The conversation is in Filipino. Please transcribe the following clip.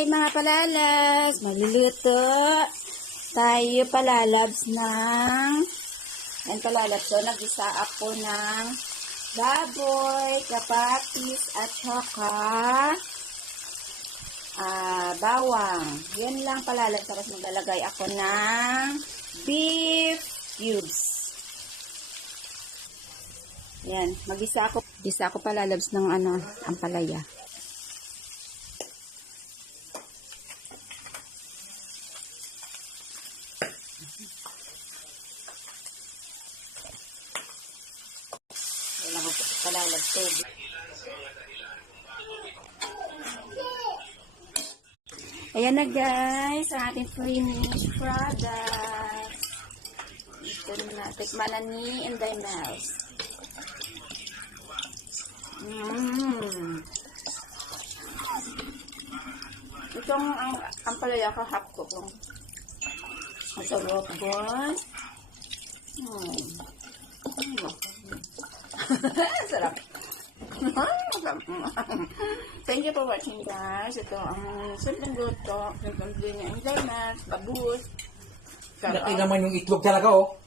Hi mga palalabs! Maluluto tayo palalabs ng palalabs. So, nag-isa ako ng baboy, kapatis, at saka bawang. Yan lang palalabs. Tapos maglalagay ako ng beef cubes. Yan. Mag-isa ako palalabs ng ampalaya. Kailangan ko palalabs tubig. Ayan na guys, ang ating finished product. Ito na, tikman na ni Inday Mouse. Itong ang palaya ko, half cook lang. Ang sarap guys. Sarap. Thank you for watching guys. Ito ang simpleng luto. Simpleng din niya. Inday Mouse, babus. Laki naman yung itlog talaga oh.